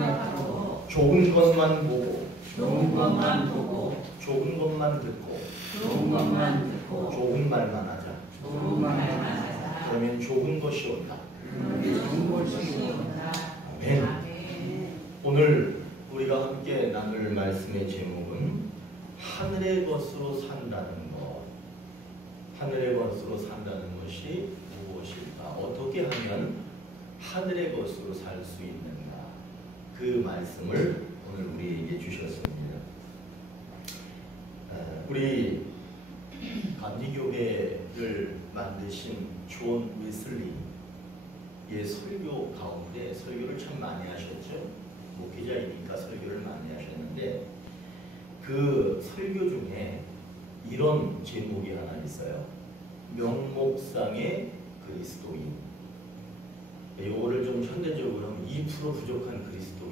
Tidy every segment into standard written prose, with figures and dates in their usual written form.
생각하고 좋은 것만 보고 좋은 것만 보고 좋은 것만 듣고 좋은 것만 듣고 좋은 말만 하자. 좋은 말만 하자. 그러면 좋은 것이 온다. 좋은 것이 온다. 아멘. 아멘. 오늘 우리가 함께 나눌 말씀의 제목은 하늘의 것으로 산다는 것. 하늘의 것으로 산다는 것이 무엇일까? 어떻게 하면 하늘의 것으로 살 수 있는가? 그 말씀을 오늘 우리에게 주셨습니다. 우리 감리교회를 만드신 존 웨슬리의 설교 가운데 설교를 참 많이 하셨죠. 목회자이니까 설교를 많이 하셨는데 그 설교 중에 이런 제목이 하나 있어요. 명목상의 그리스도인. 이거를 좀 현대적으로 하면 2% 부족한 그리스도인.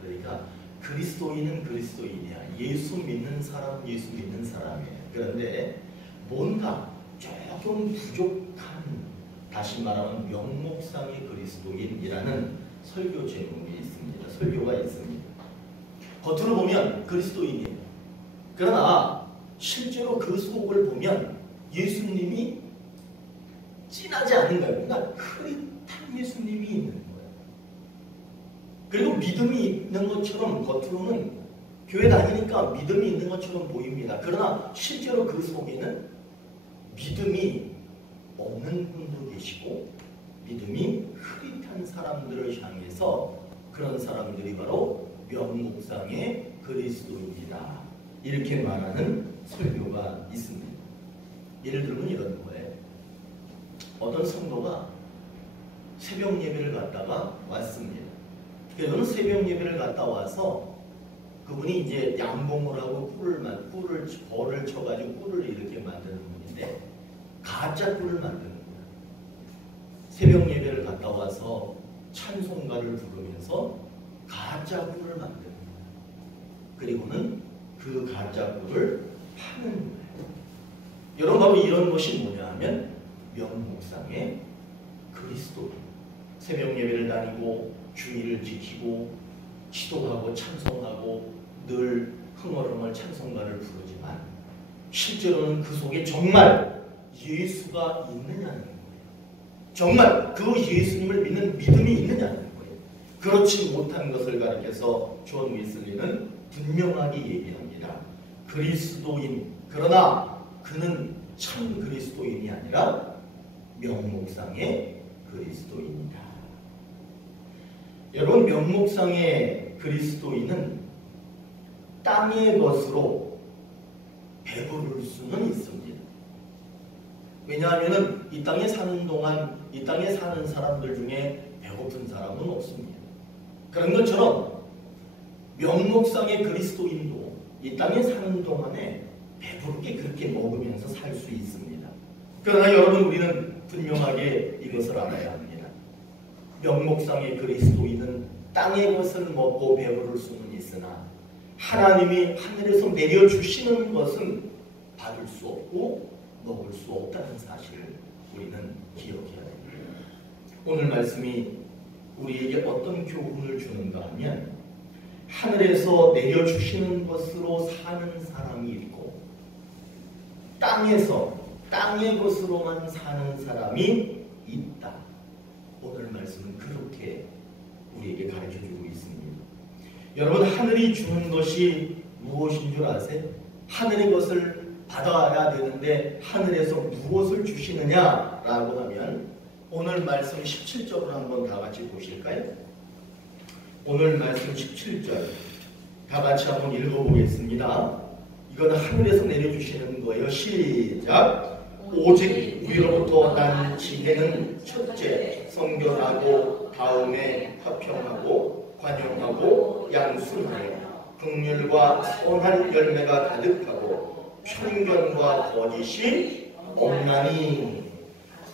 그러니까 그리스도인은 그리스도인이야. 예수 믿는 사람, 예수 믿는 사람이에요. 그런데 뭔가 조금 부족한, 다시 말하면 명목상의 그리스도인이라는 설교 제목이 있습니다. 설교가 있습니다. 겉으로 보면 그리스도인이에요. 그러나 실제로 그 속을 보면 예수님이 진하지 않은 거예요. 그러니까 흐릿한 예수님이 있는 거예요. 그리고 믿음이 있는 것처럼 겉으로는 교회 다니니까 믿음이 있는 것처럼 보입니다. 그러나 실제로 그 속에는 믿음이 없는 분도 계시고 믿음이 흐릿한 사람들을 향해서 그런 사람들이 바로 명목상의 그리스도인이다. 이렇게 말하는 설교가 있습니다. 예를 들면 이런 거예요. 어떤 성도가 새벽 예배를 갔다가 왔습니다. 그는 새벽 예배를 갔다 와서 그분이 이제 양봉을 하고 벌을 쳐가지고 꿀을 이렇게 만드는 분인데 가짜 꿀을 만드는 거예요. 새벽 예배를 갔다 와서 찬송가를 부르면서 가짜 꿀을 만드는 거예요. 그리고는 그 가짜 꿀을 파는 거예요. 여러분 바로 이런 것이 뭐냐 하면 명목상의 그리스도인. 새벽 예배를 다니고 주의를 지키고 기도하고 찬송하고 늘 흥얼흥얼 찬송가를 부르지만 실제로는 그 속에 정말 예수가 있느냐는 거예요. 정말 그 예수님을 믿는 믿음이 있느냐는 거예요. 그렇지 못한 것을 가리켜서 존 웨슬리는 분명하게 얘기합니다. 그리스도인, 그러나 그는 참 그리스도인이 아니라 명목상의 그리스도인이다. 여러분, 명목상의 그리스도인은 땅의 것으로 배부를 수는 있습니다. 왜냐하면 이 땅에 사는 동안 이 땅에 사는 사람들 중에 배고픈 사람은 없습니다. 그런 것처럼 명목상의 그리스도인도 이 땅에 사는 동안에 배부르게 그렇게 먹으면서 살 수 있습니다. 그러나 여러분, 우리는 분명하게 이것을 알아야 합니다. 명목상의 그리스도인은 땅의 것을 먹고 배부를 수는 있으나 하나님이 하늘에서 내려주시는 것은 받을 수 없고 먹을 수 없다는 사실을 우리는 기억해야 됩니다. 오늘 말씀이 우리에게 어떤 교훈을 주는가 하면 하늘에서 내려주시는 것으로 사는 사람이 있고 땅의 것으로만 사는 사람이 있다. 오늘 말씀은 그렇게 우리에게 가르쳐주고 있습니다. 여러분, 하늘이 주는 것이 무엇인 줄 아세요? 하늘의 것을 받아야 되는데 하늘에서 무엇을 주시느냐라고 하면 오늘 말씀 17절을 한번 다 같이 보실까요? 오늘 말씀 17절 다 같이 한번 읽어보겠습니다. 이건 하늘에서 내려주시는 거예요. 시작! 오직 위로부터 난 지혜는 첫째 성결하고 다음에 화평하고 관용하고 양순하여 긍휼과 선한 열매가 가득하고 편견과 거짓이 없나니.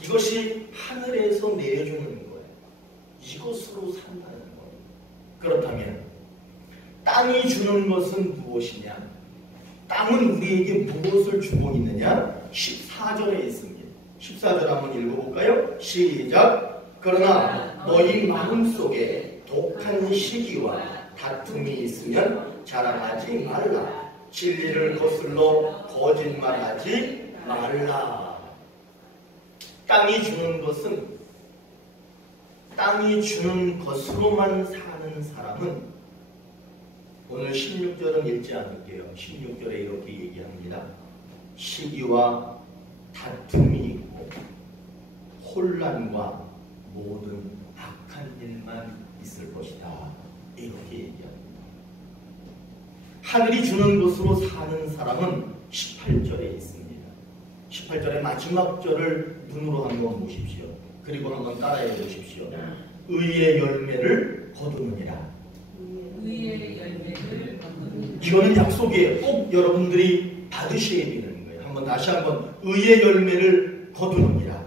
이것이 하늘에서 내려주는 거예요. 이것으로 산다는 거예요. 그렇다면 땅이 주는 것은 무엇이냐? 땅은 우리에게 무엇을 주고 있느냐? 14절에 있습니다. 14절 한번 읽어볼까요? 시작! 그러나 너희 마음속에 독한 많은 시기와 다툼이 있으면 자랑하지 말라. 진리를 거슬러 거짓말하지 말라. 땅이 주는 것으로만 사는 사람은, 오늘 16절은 읽지 않을게요. 16절에 이렇게 얘기합니다. 시기와 다툼이 있고 혼란과 모든 악한 일만 있을 것이다. 이렇게 얘기합니다. 하늘이 주는 것으로 사는 사람은 18절에 있습니다. 18절의 마지막 절을 눈으로 한번 보십시오. 그리고 한번 따라해 보십시오. 의의 열매를 거두느니라. 의의 열매를 거두느니라. 이거는 약속이에요. 꼭 여러분들이 받으셔야 되는 거예요. 한번 다시 한번 의의 열매를 거두느니라.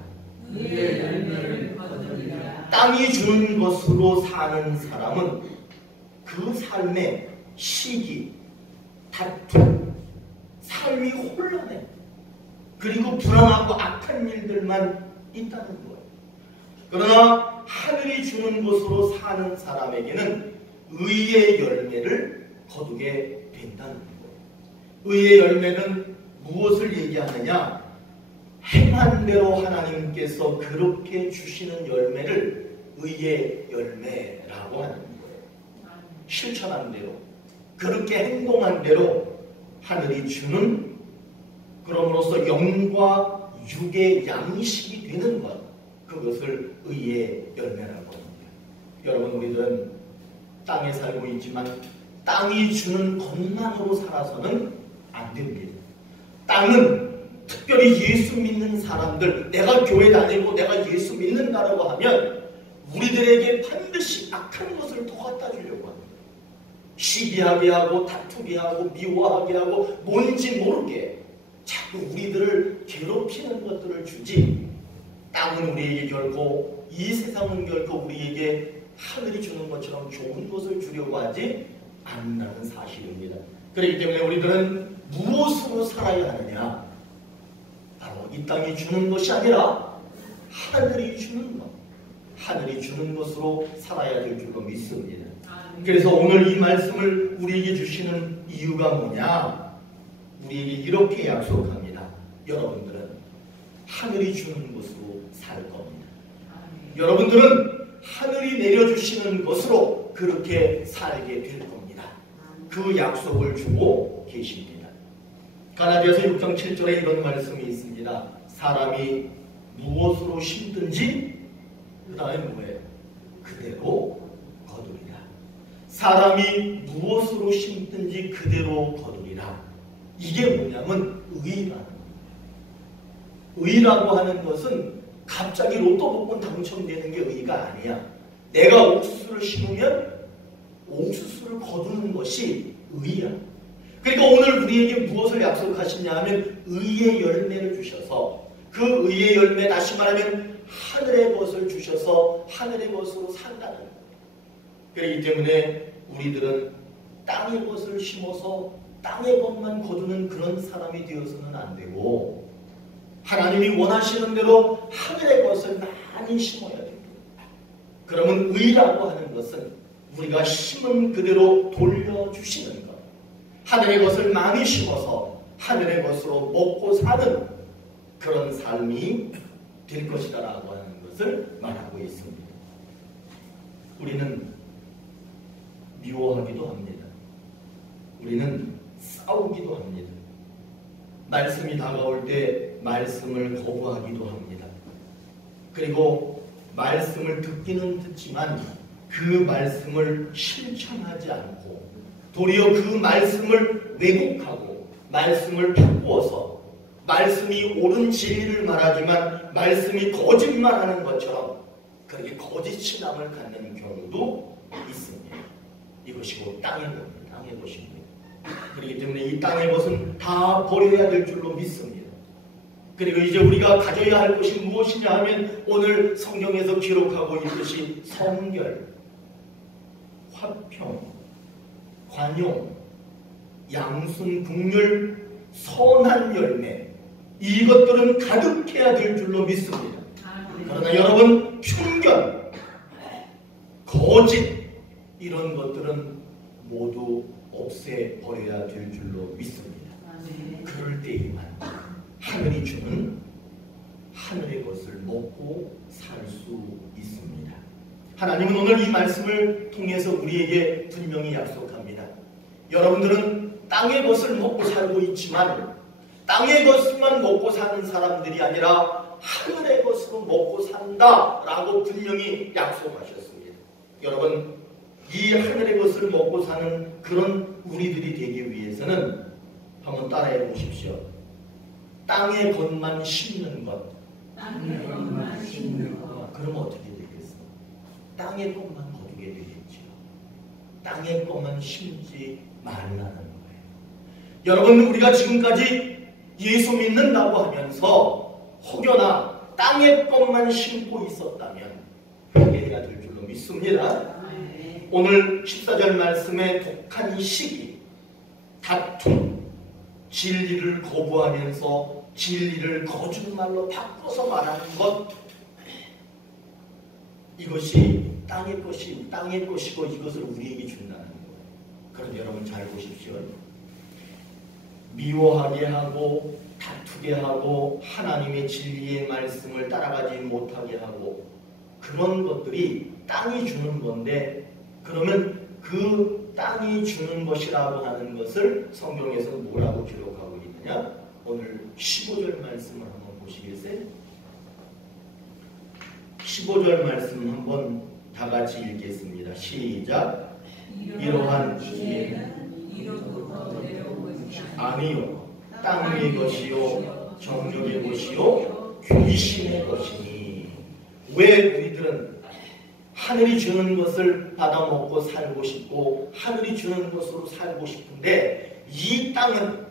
의의 열매를 거두느니라. 땅이 주는 것으로 사는 사람은 그 삶의 시기, 다툼, 삶이 혼란해. 그리고 불안하고 악한 일들만 있다는 거예요. 그러나 하늘이 주는 것으로 사는 사람에게는 의의 열매를 거두게 된다는 거예요. 의의 열매는 무엇을 얘기하느냐? 행한 대로 하나님께서 그렇게 주시는 열매를 의의 열매라고 하는 거예요. 실천한 대로, 그렇게 행동한 대로 하늘이 주는, 그럼으로써 영과 육의 양식이 되는 것, 그것을 의의 열매라고 합니다. 여러분, 우리들은 땅에 살고 있지만 땅이 주는 것만으로 살아서는 안 됩니다. 땅은 특별히 예수 믿는 사람들, 내가 교회 다니고 내가 예수 믿는다라고 하면 우리들에게 반드시 악한 것을 더 갖다 주려고 합니다. 시기하게 하고 다투게 하고 미워하게 하고 뭔지 모르게 자꾸 우리들을 괴롭히는 것들을 주지, 땅은 우리에게 결코, 이 세상은 결코 우리에게 하늘이 주는 것처럼 좋은 것을 주려고 하지 않는다는 사실입니다. 그렇기 때문에 우리들은 무엇으로 살아야 하느냐? 바로 이 땅이 주는 것이 아니라 하늘이 주는 것, 하늘이 주는 것으로 살아야 될 줄로 믿습니다. 그래서 오늘 이 말씀을 우리에게 주시는 이유가 뭐냐? 우리에게 이렇게 약속합니다. 여러분들은 하늘이 주는 것으로 살 겁니다. 여러분들은 하늘이 내려주시는 것으로 그렇게 살게 될 겁니다. 그 약속을 주고 계십니다. 갈라디아서 6장 7절에 이런 말씀이 있습니다. 사람이 무엇으로 심든지 그 다음에 뭐예요? 그대로 거두리라. 사람이 무엇으로 심든지 그대로 거두리라. 이게 뭐냐면 의라는 겁니다. 의라고 하는 것은 갑자기 로또 복권 당첨되는 게 의가 아니야. 내가 옥수수를 심으면 옥수수를 거두는 것이 의야. 그러니까 오늘 우리에게 무엇을 약속하시냐 하면 의의 열매를 주셔서, 그 의의 열매, 다시 말하면 하늘의 것을 주셔서 하늘의 것으로 산다는 거예요. 그렇기 때문에 우리들은 땅의 것을 심어서 땅의 것만 거두는 그런 사람이 되어서는 안 되고, 하나님이 원하시는 대로 하늘의 것을 많이 심어야 됩니다. 그러면 의라고 하는 것은 우리가 심은 그대로 돌려주시는 것, 하늘의 것을 많이 심어서 하늘의 것으로 먹고 사는 그런 삶이 될 것이다 라고 하는 것을 말하고 있습니다. 우리는 미워하기도 합니다. 우리는 싸우기도 합니다. 말씀이 다가올 때 말씀을 거부하기도 합니다. 그리고 말씀을 듣기는 듣지만 그 말씀을 실천하지 않고 도리어 그 말씀을 왜곡하고 말씀을 바꾸어서 말씀이 옳은 진리를 말하지만 말씀이 거짓말하는 것처럼 그렇게 거짓신앙을 갖는 경우도 있습니다. 이것이 곧 땅의 것입니다. 땅의 것입니다. 그렇기 때문에 이 땅의 것은 다 버려야 될 줄로 믿습니다. 그리고 이제 우리가 가져야 할 것이 무엇이냐 하면 오늘 성경에서 기록하고 있듯이 성결, 화평, 관용, 양순, 긍휼, 선한 열매, 이것들은 가득해야 될 줄로 믿습니다. 그러나 여러분, 편견, 거짓, 이런 것들은 모두 없애버려야 될 줄로 믿습니다. 그럴 때에만 하늘이 주는 하늘의 것을 먹고 살 수 있습니다. 하나님은 오늘 이 말씀을 통해서 우리에게 분명히 약속합니다. 여러분들은 땅의 것을 먹고 살고 있지만 땅의 것만 먹고 사는 사람들이 아니라 하늘의 것으로 먹고 산다라고 분명히 약속하셨습니다. 여러분, 이 하늘의 것을 먹고 사는 그런 우리들이 되기 위해서는 한번 따라해 보십시오. 땅의 것만 심는 것. 땅의 것만 심는 것. 그러면 어떻게 되겠어? 땅의 것만 거두게 되겠죠. 땅의 것만 심지 말라는 거예요. 여러분, 우리가 지금까지 예수 믿는다고 하면서 혹여나 땅의 것만 심고 있었다면 회개해야 될 줄로 믿습니다. 오늘 14절 말씀의 독한 이 시기, 다툼, 진리를 거부하면서 진리를 거짓말로 바꿔서 말하는 것, 이것이 땅의 것이고 이것을 우리에게 준다는 거예요. 그런데 여러분 잘 보십시오. 미워하게 하고 다투게 하고 하나님의 진리의 말씀을 따라가지 못하게 하고 그런 것들이 땅이 주는 건데, 그러면 그 땅이 주는 것이라고 하는 것을 성경에서 뭐라고 기록하고 있느냐? 오늘 15절 말씀을 한번 보시겠어요? 15절 말씀 한번 다 같이 읽겠습니다. 시작. 이러한 지혜는 이로부터 내려온 것이 아니요 땅의 것이요 정욕의 것이요 귀신의 것이니. 왜 우리들은 하늘이 주는 것을 받아먹고 살고 싶고 하늘이 주는 것으로 살고 싶은데 이 땅은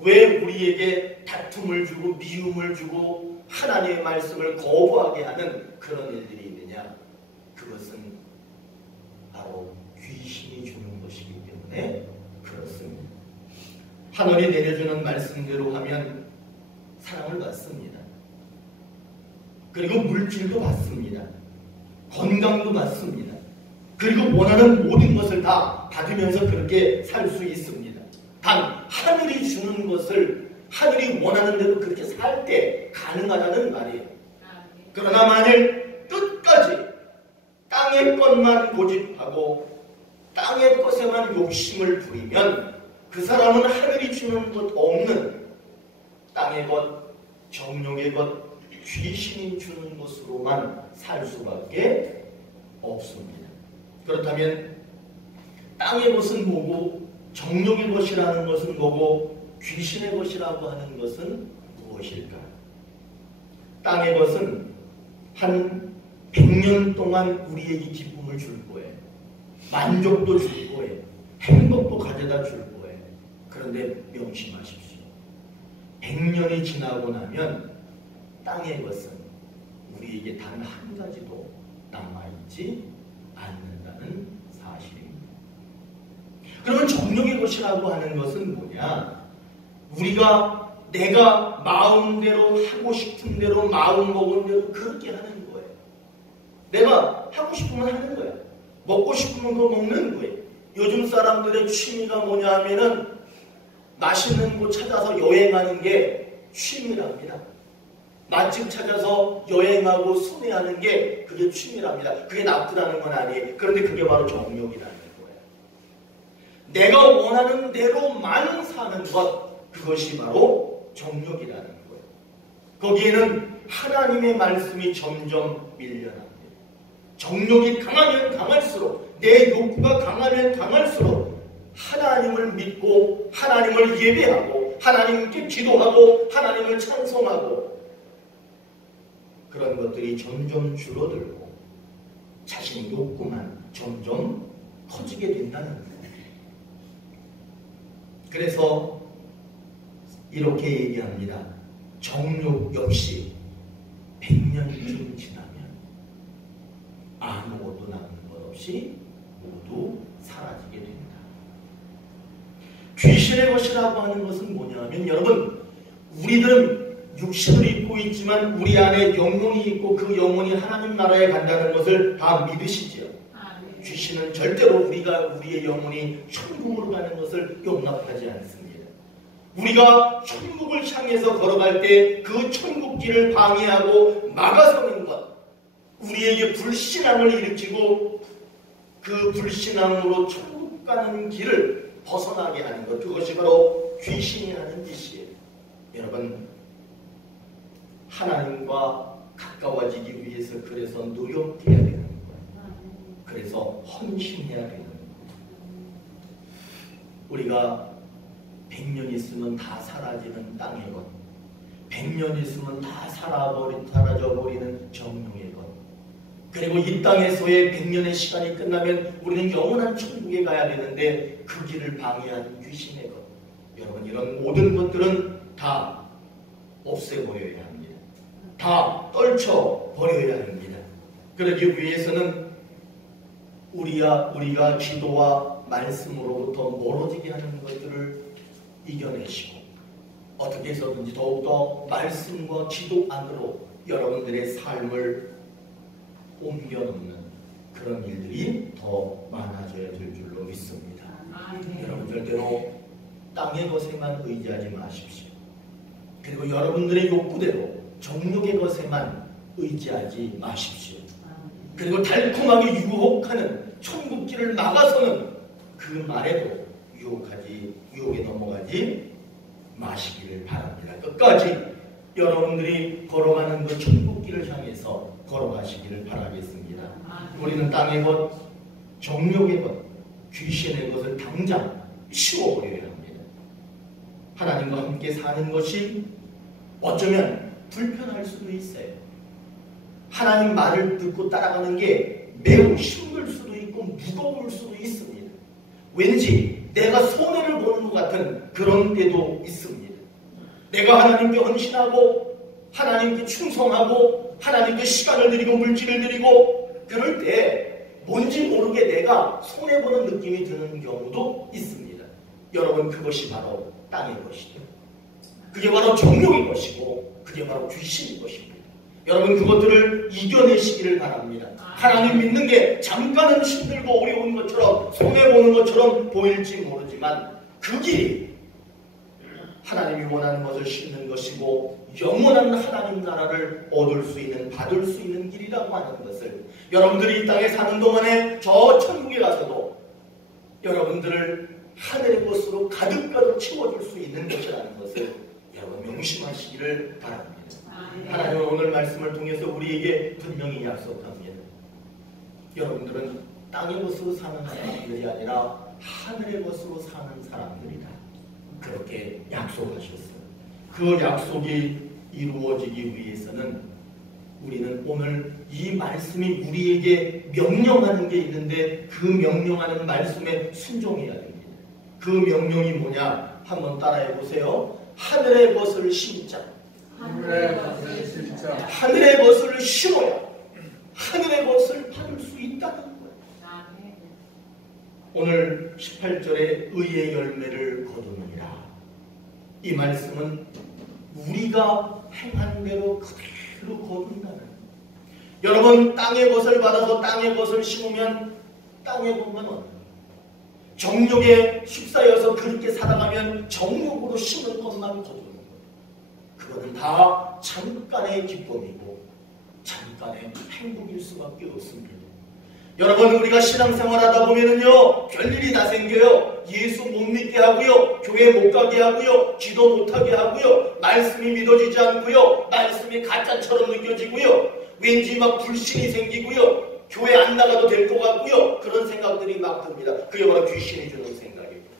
왜 우리에게 다툼을 주고 미움을 주고 하나님의 말씀을 거부하게 하는 그런 일들이 있느냐? 그것은 바로 귀신이 주는 것이기 때문에 그렇습니다. 하늘이 내려주는 말씀대로 하면 사랑을 받습니다. 그리고 물질도 받습니다. 건강도 받습니다. 그리고 원하는 모든 것을 다 받으면서 그렇게 살 수 있습니다. 단 하늘이 주는 것을 하늘이 원하는 대로 그렇게 살 때 가능하다는 말이에요. 그러나 만일 끝까지 땅의 것만 고집하고 땅의 것에만 욕심을 부리면 그 사람은 하늘이 주는 것 없는 땅의 것, 정욕의 것, 귀신이 주는 것으로만 살 수밖에 없습니다. 그렇다면 땅의 것은 뭐고 정욕의 것이라는 것은 뭐고 귀신의 것이라고 하는 것은 무엇일까? 땅의 것은 한 100년 동안 우리에게 기쁨을 줄 거예요. 만족도 줄 거예요. 행복도 가져다 줄 거예요. 그런데 명심하십시오. 100년이 지나고 나면 땅의 것은 우리에게 단 한 가지도 남아있지 않는다는 사실입니다. 그러면 정욕의 것이라고 하는 것은 뭐냐? 내가 마음대로 하고 싶은 대로 마음 먹은 대로 그렇게 하는 거예요. 내가 하고 싶으면 하는 거야. 먹고 싶으면 거 먹는 거예요. 요즘 사람들의 취미가 뭐냐 하면은 맛있는 곳 찾아서 여행하는 게 취미랍니다. 맛집 찾아서 여행하고 순회하는 게 그게 취미랍니다. 그게 나쁘다는 건 아니에요. 그런데 그게 바로 정욕이라는 거예요. 내가 원하는 대로만 사는 것, 그것이 바로 정욕이라는 거예요. 거기에는 하나님의 말씀이 점점 밀려납니다. 정욕이 강하면 강할수록, 내 욕구가 강하면 강할수록 하나님을 믿고 하나님을 예배하고 하나님께 기도하고 하나님을 찬송하고 그런 것들이 점점 줄어들고 자신의 욕구만 점점 커지게 된다는 거예요. 그래서 이렇게 얘기합니다. 정욕 역시 100년쯤 지나면 아무것도 남는 것 없이 모두 사라지게 된다. 귀신의 것이라고 하는 것은 뭐냐면, 여러분, 우리들은 육신을 입고 있지만 우리 안에 영혼이 있고 그 영혼이 하나님 나라에 간다는 것을 다 믿으시지요. 귀신은 절대로 우리의 영혼이 천국으로 가는 것을 용납하지 않습니다. 우리가 천국을 향해서 걸어갈 때 그 천국길을 방해하고 막아서는 것, 우리에게 불신앙을 일으키고 그 불신앙으로 천국 가는 길을 벗어나게 하는 것, 그것이 바로 귀신이 하는 짓이에요. 여러분, 하나님과 가까워지기 위해서 그래서 노력해야 되는 거예요. 그래서 헌신해야 되는 거예요. 우리가 100년 있으면 다 사라지는 땅의 것, 100년 있으면 다 사라져버리는 정령의 것, 그리고 이 땅에서의 100년의 시간이 끝나면 우리는 영원한 천국에 가야 되는데 그 길을 방해하는 귀신의 것, 여러분, 이런 모든 것들은 다 없애버려야 합니다. 다 떨쳐버려야 합니다. 그러기 위해서는 우리가 기도와 말씀으로부터 멀어지게 하는 것들을 이겨내시고 어떻게 해서든지 더욱더 말씀과 기도 안으로 여러분들의 삶을 옮겨놓는 그런 일들이 더 많아져야 될 줄로 믿습니다. 여러분, 절대로 땅의 것에만 의지하지 마십시오. 그리고 여러분들의 욕구대로 정욕의 것에만 의지하지 마십시오. 그리고 달콤하게 유혹하는 천국길을 막아서는 그 말에도 유혹에 넘어가지 마시기를 바랍니다. 끝까지 여러분들이 걸어가는 그 천국길을 향해서 걸어가시기를 바라겠습니다. 우리는 땅의 것, 정욕의 것, 귀신의 것을 당장 치워버려야 합니다. 하나님과 함께 사는 것이 어쩌면 불편할 수도 있어요. 하나님 말을 듣고 따라가는 게 매우 힘들 수도 있고 무거울 수도 있습니다. 왠지 내가 손해를 보는 것 같은 그런 때도 있습니다. 내가 하나님께 헌신하고 하나님께 충성하고 하나님께 시간을 드리고 물질을 드리고 그럴 때 뭔지 모르게 내가 손해보는 느낌이 드는 경우도 있습니다. 여러분, 그것이 바로 땅의 것이죠. 그게 바로 정욕의 것이고 그게 바로 귀신의 것입니다. 여러분, 그것들을 이겨내시기를 바랍니다. 하나님 믿는 게 잠깐은 힘들고 어려운 것처럼 손해보는 것처럼 보일지 모르지만 그 길이 하나님이 원하는 것을 심는 것이고 영원한 하나님 나라를 얻을 수 있는, 받을 수 있는 길이라고 하는 것을 여러분들이 이 땅에 사는 동안에 저 천국에 가서도 여러분들을 하늘의 것으로 가득가득 채워줄 수 있는 것이라는 것을 여러분 명심하시기를 바랍니다. 하나님은 오늘 말씀을 통해서 우리에게 분명히 약속합니다. 여러분들은 땅의 것으로 사는 사람들이 아니라 하늘의 것으로 사는 사람들이다. 그렇게 약속하셨어요. 그 약속이 이루어지기 위해서는 우리는 오늘 이 말씀이 우리에게 명령하는 게 있는데 그 명령하는 말씀에 순종해야 됩니다. 그 명령이 뭐냐? 한번 따라해 보세요. 하늘의 것을 심자. 하늘의 것을 심자. 하늘의 것을 심어야 하늘의 것을 받을 수 있다는 거예요. 오늘 18절에 의의 열매를 거두느니라. 이 말씀은 우리가 행한 대로 그대로 거둔다는 거예요. 여러분, 땅의 것을 받아서 땅의 것을 심으면 땅의 것만 얻는 거예요. 정욕에 휩싸여서 그렇게 살아가면 정욕으로 심은 것만 거두는 거예요. 그거는 다 잠깐의 기쁨이고 잠깐의 행복일 수밖에 없습니다. 여러분, 우리가 신앙생활 하다 보면은요, 별일이 다 생겨요. 예수 못 믿게 하고요, 교회 못 가게 하고요, 기도 못 하게 하고요, 말씀이 믿어지지 않고요, 말씀이 가짜처럼 느껴지고요, 왠지 막 불신이 생기고요, 교회 안 나가도 될 것 같고요, 그런 생각들이 막 듭니다. 그게 바로 귀신이 주는 생각입니다.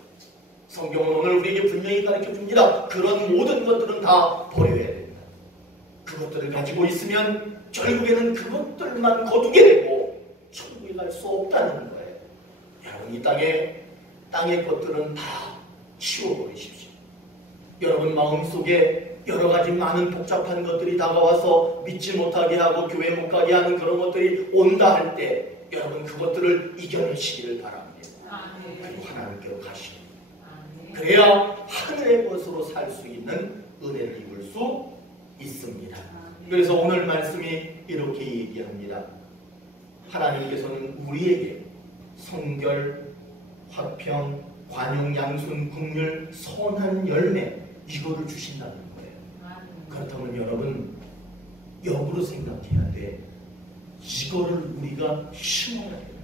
성경은 오늘 우리에게 분명히 가르쳐 줍니다. 그런 모든 것들은 다 버려야 됩니다. 그것들을 가지고 있으면 결국에는 그것들만 거두게 되고 천국에 갈 수 없다는 거예요. 여러분, 이 땅의 것들은 다 치워버리십시오. 여러분 마음속에 여러 가지 많은 복잡한 것들이 다가와서 믿지 못하게 하고 교회 못 가게 하는 그런 것들이 온다 할 때 여러분 그것들을 이겨내시기를 바랍니다. 그리고 하나님께로 가시고 그래야 하늘의 것으로 살 수 있는 은혜를 입을 수 있습니다. 그래서 오늘 말씀이 이렇게 얘기합니다. 하나님께서는 우리에게 성결, 화평, 관용, 양순, 긍휼, 선한 열매 이거를 주신다는 거예요. 그렇다면 여러분 역으로 생각해야 돼. 이거를 우리가 심어야 돼요.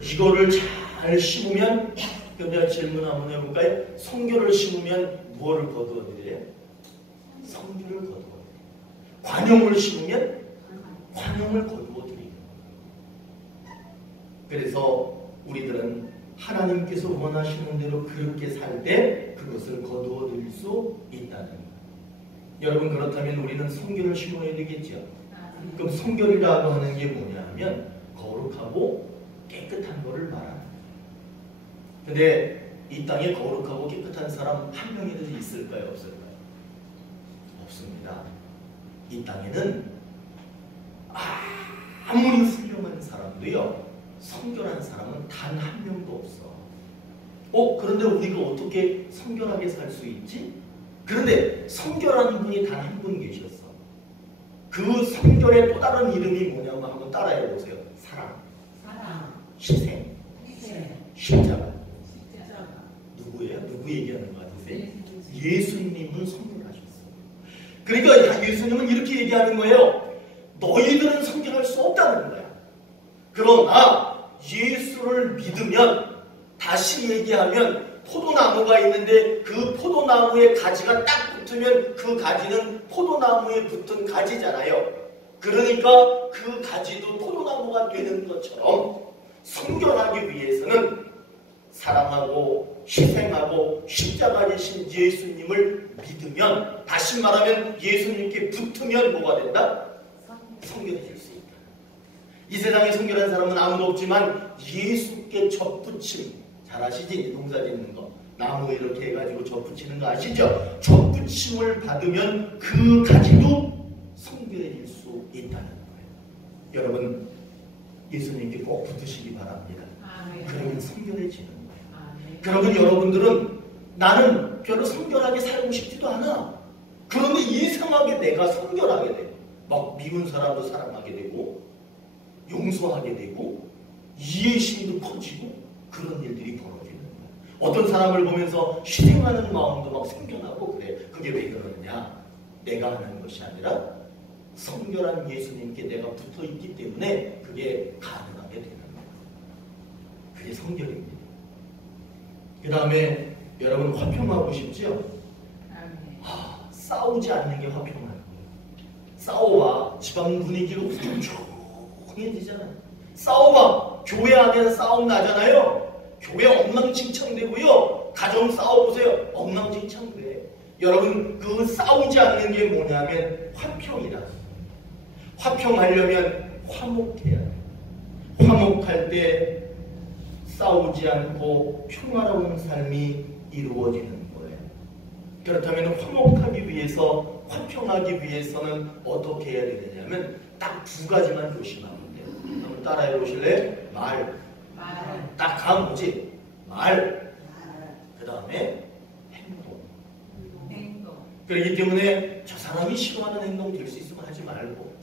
이거를 잘 심으면 그럼 제가 질문 한번 해볼까요? 성결을 심으면 무엇을 거두어드려요? 성결을 거두어드려요. 관용을 심으면 관용을 거두어드려요. 그래서 우리들은 하나님께서 원하시는 대로 그렇게 살 때 그것을 거두어들일 수 있다는 거예요. 여러분 그렇다면 우리는 성결을 심어야 되겠죠. 그럼 성결이라고 하는 게 뭐냐 하면 거룩하고 깨끗한 것을 말하는 거예요. 근데 이 땅에 거룩하고 깨끗한 사람 한 명이라도 있을까요? 없을까요? 없습니다. 이 땅에는 아무리 훌륭한 사람도요 성결한 사람은 단 한 명도 없어. 그런데 우리가 어떻게 성결하게 살 수 있지? 그런데 성결한 분이 단 한 분 계셨어. 그 성결의 또 다른 이름이 뭐냐면 한번 따라해 보세요. 사랑, 희생, 십자가. 누구예요? 누구 얘기하는 것 같으세요? 예수님은 성결하셨어. 그러니까 예수님은 이렇게 얘기하는 거예요. 너희들은 성결할 수 없다는 거야. 그러나 예수를 믿으면, 다시 얘기하면 포도나무가 있는데 그 포도나무의 가지가 딱 붙으면 그 가지는 포도나무에 붙은 가지잖아요. 그러니까 그 가지도 포도나무가 되는 것처럼 성결하기 위해서는 사랑하고 희생하고 십자가에 신 예수님을 믿으면, 다시 말하면 예수님께 붙으면 뭐가 된다? 성결해질 수 있다. 이 세상에 성결한 사람은 아무도 없지만 예수께 접붙임, 잘 아시지? 농사 짓는 거 나무 이렇게 해가지고 접붙이는 거 아시죠? 접붙임을 받으면 그 가지도 성결해질 수 있다는 거예요. 여러분 예수님께 꼭 붙으시기 바랍니다. 그러면 성결해지는 거예요. 그러면 여러분들은 나는 별로 성결하게 살고 싶지도 않아. 그런데 이상하게 내가 성결하게 돼. 막 미운 사람도 사랑하게 되고 용서하게 되고 이해심도 커지고 그런 일들이 벌어지는 거야. 어떤 사람을 보면서 희생하는 마음도 막 생겨나고 그래. 그게 왜 그러느냐? 내가 하는 것이 아니라 성결한 예수님께 내가 붙어있기 때문에 그게 가능하게 되는 거야. 그게 성결입니다. 그 다음에 여러분 화평하고 싶죠? 싸우지 않는 게 화평하는 거예요. 싸워봐. 집안 분위기가 조용해지잖아요. 싸워봐. 교회 안에서 싸움 나잖아요. 교회 엉망진창되고요. 가정 싸워보세요. 엉망진창돼. 여러분 그 싸우지 않는 게 뭐냐면 화평이다. 화평하려면 화목해야 돼. 화목할 때 싸우지 않고 평화로운 삶이 이루어지는 거예요. 그렇다면 화목하기 위해서, 화평하기 위해서는 어떻게 해야 되느냐면 딱 두 가지만 조심하면 돼요. 한번 따라해 보실래요? 말. 딱 다음 뭐지? 말. 그 다음에 행동. 그렇기 때문에 저 사람이 싫어하는 행동 될 수 있으면 하지 말고,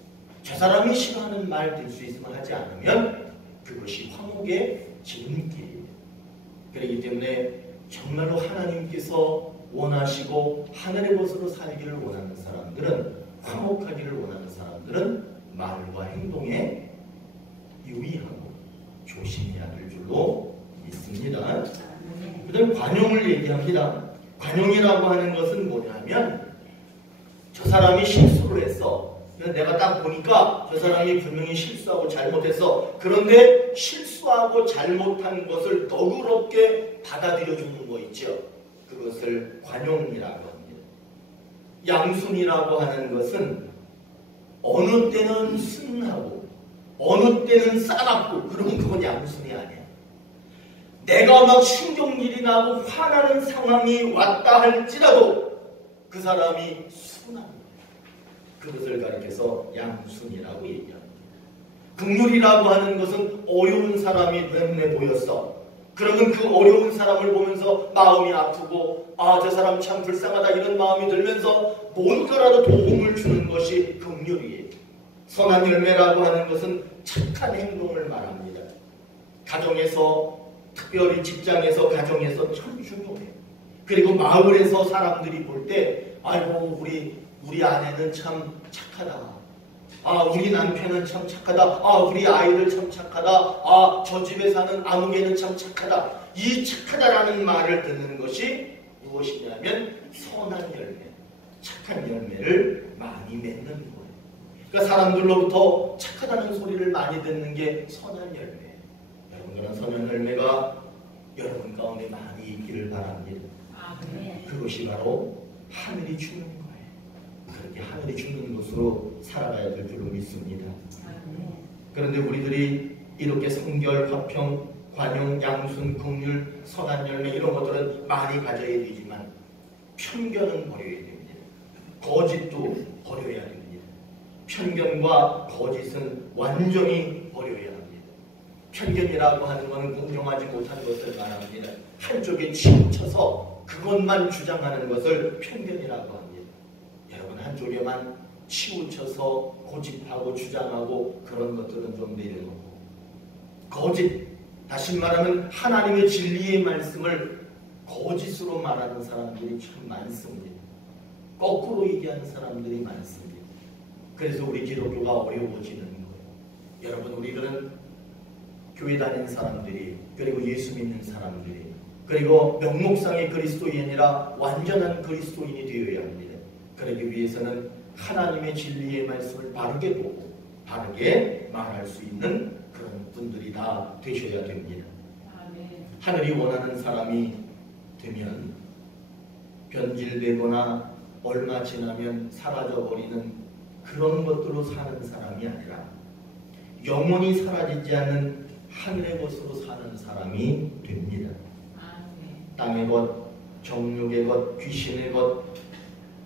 저 사람이 싫어하는 말 될 수 있으면 하지 않으면 그것이 화목의 지름길이에요. 그렇기 때문에 정말로 하나님께서 원하시고 하늘의 것으로 살기를 원하는 사람들은, 화목하기를 원하는 사람들은 말과 행동에 유의하고 조심해야 될 줄로 믿습니다. 그 다음 관용을 얘기합니다. 관용이라고 하는 것은 뭐냐면 저 사람이 실수를 했어. 내가 딱 보니까 저 사람이 분명히 실수하고 잘못했어. 그런데 실수하고 잘못한 것을 너그럽게 받아들여주는 거 있죠. 그것을 관용이라고 합니다. 양순이라고 하는 것은 어느 때는 순하고 어느 때는 싸납고, 그러면 그건 양순이 아니야. 내가 막 신경질이 나고 화나는 상황이 왔다 할지라도 그 사람이 순한 거예요. 그것을 가리켜서 양순이라고 얘기합니다. 긍휼이라고 하는 것은 어려운 사람이 눈에 보였어. 그러면 그 어려운 사람을 보면서 마음이 아프고, 저 사람 참 불쌍하다 이런 마음이 들면서 뭔가라도 도움을 주는 것이 긍휼이에요. 선한 열매라고 하는 것은 착한 행동을 말합니다. 가정에서, 특별히 직장에서, 가정에서 참 중요해요. 그리고 마을에서 사람들이 볼 때 아이고 우리 아내는 참 착하다. 아, 우리 남편은 참 착하다. 아, 우리 아이들 참 착하다. 아, 저 집에 사는 아무개는 참 착하다. 이 착하다라는 말을 듣는 것이 무엇이냐면 선한 열매, 착한 열매를 많이 맺는 거예요. 그러니까 사람들로부터 착하다는 소리를 많이 듣는 게 선한 열매. 여러분, 그런 선한 열매가 여러분 가운데 많이 있기를 바랍니다. 그것이 바로 하늘이 주는 거예요. 그렇게 하늘이 주는 것으로 살아가야 될 줄로 믿습니다. 그런데 우리들이 이렇게 성결, 화평, 관용, 양순, 긍휼, 선한 열매 이런 것들은 많이 가져야 되지만 편견은 버려야 됩니다. 거짓도 버려야 됩니다. 편견과 거짓은 완전히 버려야 합니다. 편견이라고 하는 것은 공정하지 못한 것을 말합니다. 한쪽에 치우쳐서 그것만 주장하는 것을 편견이라고 합니다. 여러분, 한쪽에만 치우쳐서 고집하고 주장하고 그런 것들은 좀 내려놓고, 거짓, 다시 말하면 하나님의 진리의 말씀을 거짓으로 말하는 사람들이 참 많습니다. 거꾸로 얘기하는 사람들이 많습니다. 그래서 우리 기독교가 어려워지는 거예요. 여러분, 우리들은 교회 다니는 사람들이, 그리고 예수 믿는 사람들이, 그리고 명목상의 그리스도인이라 완전한 그리스도인이 되어야 합니다. 그러기 위해서는 하나님의 진리의 말씀을 바르게 보고 바르게 말할 수 있는 그런 분들이 다 되셔야 됩니다. 하늘이 원하는 사람이 되면 변질되거나 얼마 지나면 사라져버리는 그런 것들로 사는 사람이 아니라 영원히 사라지지 않는 하늘의 것으로 사는 사람이 됩니다. 땅의 것, 정욕의 것, 귀신의 것,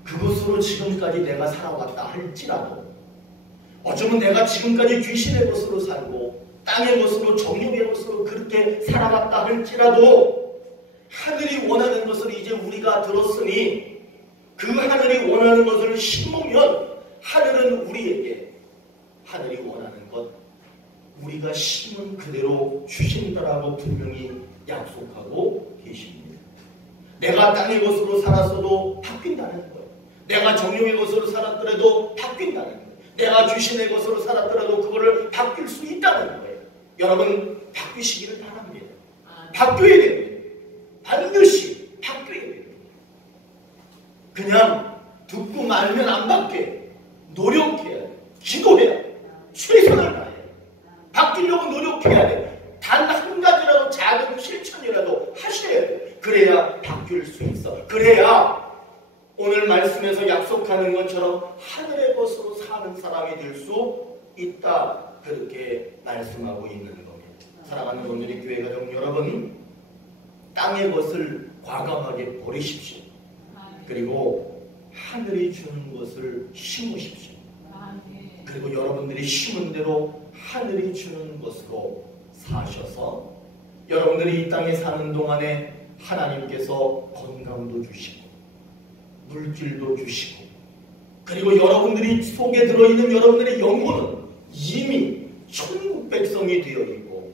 그것으로 지금까지 내가 살아왔다 할지라도, 어쩌면 내가 지금까지 귀신의 것으로 살고 땅의 것으로, 정욕의 것으로 그렇게 살아갔다 할지라도 하늘이 원하는 것을 이제 우리가 들었으니 그 하늘이 원하는 것을 심으면 하늘은 우리에게 하늘이 원하는 것, 우리가 심은 그대로 주신다라고 분명히 약속하고 계십니다. 내가 땅의 것으로 살았어도 바뀐다는 거예요. 내가 정욕의 것으로 살았더라도 바뀐다는 거예요. 내가 귀신의 것으로 살았더라도 그거를 바뀔 수 있다는 거예요. 여러분, 바뀌시기를 바랍니다. 바뀌어야 됩니다. 반드시 바뀌어야 됩니다. 그냥 듣고 말면 안 바뀌어요. 노력해야 돼요. 기도해야 돼요. 최선을 다해야 돼요. 바뀌려고 노력해야 돼요. 단 한 가지라도 작은 실천이라도 하셔야 돼요. 그래야 바뀔 수 있어. 그래야 오늘 말씀에서 약속하는 것처럼 하늘의 것으로 사는 사람이 될 수 있다. 그렇게 말씀하고 있는 겁니다. 사랑하는 분들이, 교회 가족 여러분, 땅의 것을 과감하게 버리십시오. 그리고 하늘이 주는 것을 심으십시오. 그리고 여러분들이 심은 대로 하늘이 주는 것으로 사셔서 여러분들이 이 땅에 사는 동안에 하나님께서 건강도 주시고 물질도 주시고, 그리고 여러분들이 속에 들어있는 여러분들의 영혼은 이미 천국 백성이 되어 있고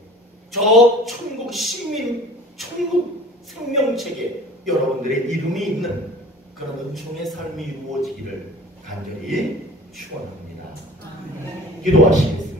저 천국 시민, 천국 생명책에 여러분들의 이름이 있는 그런 은총의 삶이 이루어지기를 간절히 축원합니다. 기도하시겠습니다.